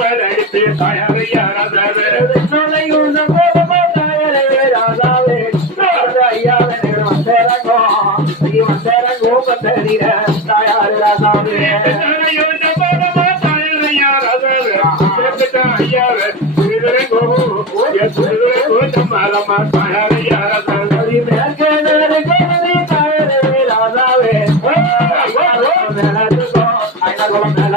அவர் அடித்து தாயாரையாராதாவே நுழையுள்ள கோபமோ தாயரே ராதாவே ஐயாவே வந்தரங்கோ நீ வந்தரங்கோ பத்தரீர தாயாரு ராதாவே நுழையுள்ள கோபமோ தாயரையாராதாவே ஐயாவே திருதரங்கோ திருதரங்கோ தம்மாலம்மா தாயாரையாராதாவே மேற்கே நரகோ நீ தாயரே ராதாவே மேலோ ஐநகோ மேல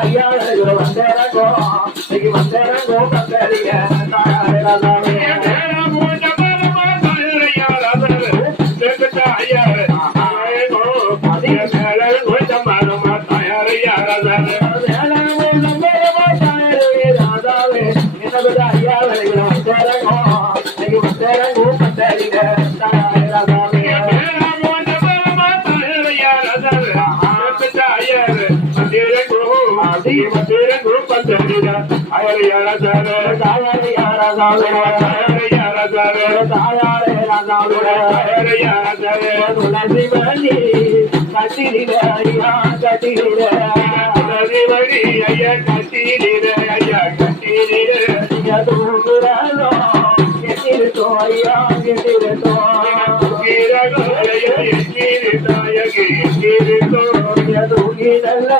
ஐயா வந்தேரங்கோ வந்தேரங்கோ கந்தேரிய தாயாரே ராஜா மந்திர குரு ஆதி மந்திர குரு பந்தரிர அயர் யாரதர காயர் யாரதர அயர் யாரதர காயர் யாரதர அயர் யாரதர துளசி மணி கட்டிரிர ஐயா கட்டிரிர துளசி மணி ஐயா கட்டிரிர ஐயா கட்டிரிர யதுகுரலோ கட்டிரு தோ ஐயா கட்டிரு தோ கிரகோ ஐயா கட்டிரு தோ யதுகிரலோ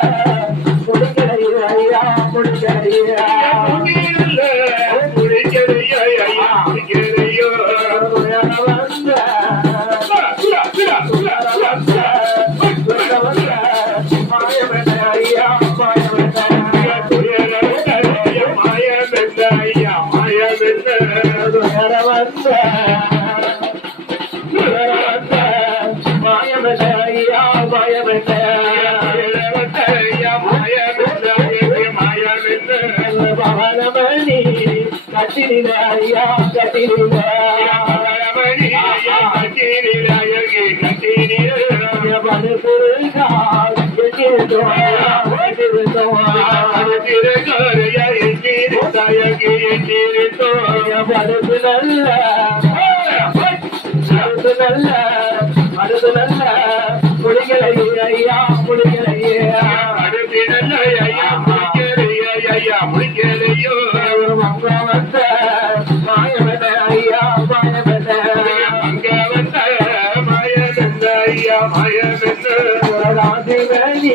கட்டிரிலாயா கட்டிரிலாயா கட்டிரிலாயா கட்டிரிலாயா மனு பொருள் கால் கட்டிருந்தோம் கட்டிருந்தோம் கட்டிருந்தோம் நாயகி நீரு தோய மனது நல்ல. மனது நல்ல மனது நல்ல. முடிகளையே ஐயா முடிகளையே மனது நல்ல ஐயா. முடிக்கலையே ஐயா முடிக்கலையோ அங்க வந்த மாயவன ஐயா மாயவன. அங்க வந்த மாயவன ஐயா மாயவன. ராஜவனி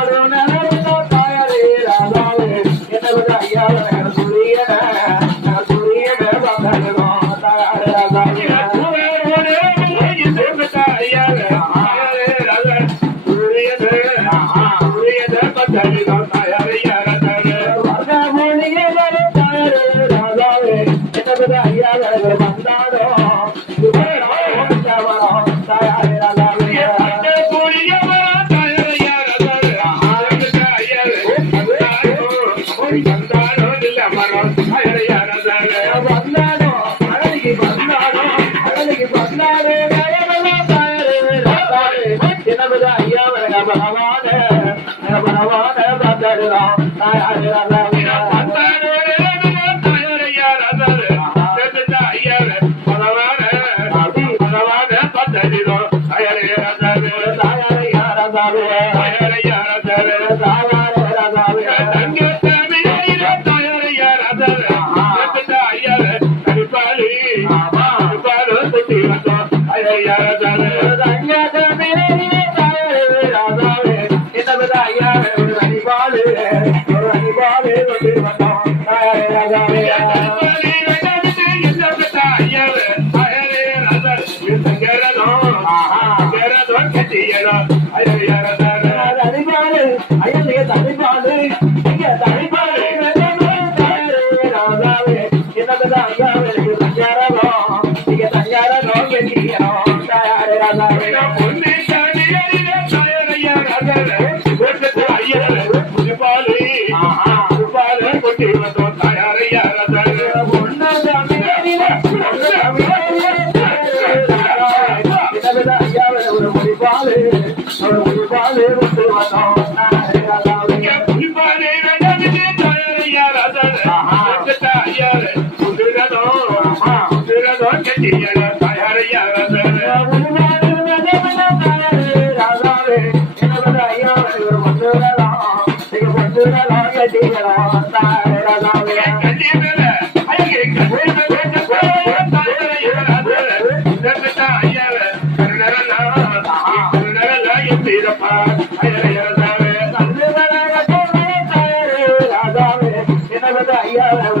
நமது ஐயா நமரவான நமரவான பதரா Yeah. கருப்பாளி ரெண்டாவது என்ன பெத்த ஐயாவே தாயாரே Yeah. ராதாவே ஐயா